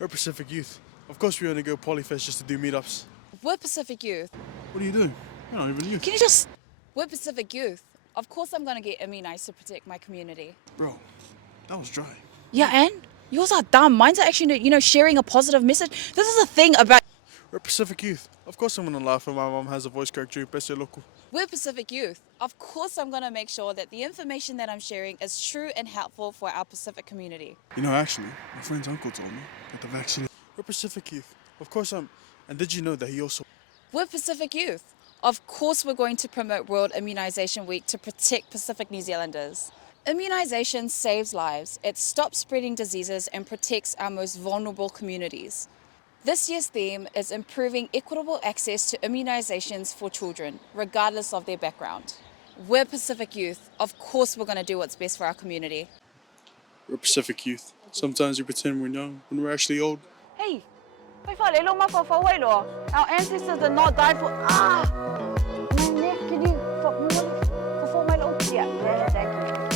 We're Pacific Youth. Of course we only go Polyfest just to do meetups. We're Pacific Youth. What are you doing? You're not even youth. Can you just... We're Pacific Youth. Of course I'm going to get immunized to protect my community. Bro, that was dry. Yeah, and yours are dumb. Mine's are actually, sharing a positive message. This is the thing about... We're Pacific Youth. Of course I'm gonna laugh when my mom has a voice crack during Pese Loco. We're Pacific Youth. Of course I'm going to make sure that the information that I'm sharing is true and helpful for our Pacific community. You know, actually, my friend's uncle told me that the vaccine... We're Pacific Youth. Of course I'm... And did you know that he also... We're Pacific Youth. Of course we're going to promote World Immunisation Week to protect Pacific New Zealanders. Immunisation saves lives. It stops spreading diseases and protects our most vulnerable communities. This year's theme is improving equitable access to immunisations for children, regardless of their background. We're Pacific Youth. Of course we're going to do what's best for our community. We're Pacific Youth. Sometimes we pretend we're young when we're actually old. Hey, our ancestors did not die for... My neck, can you... Yeah, thank you.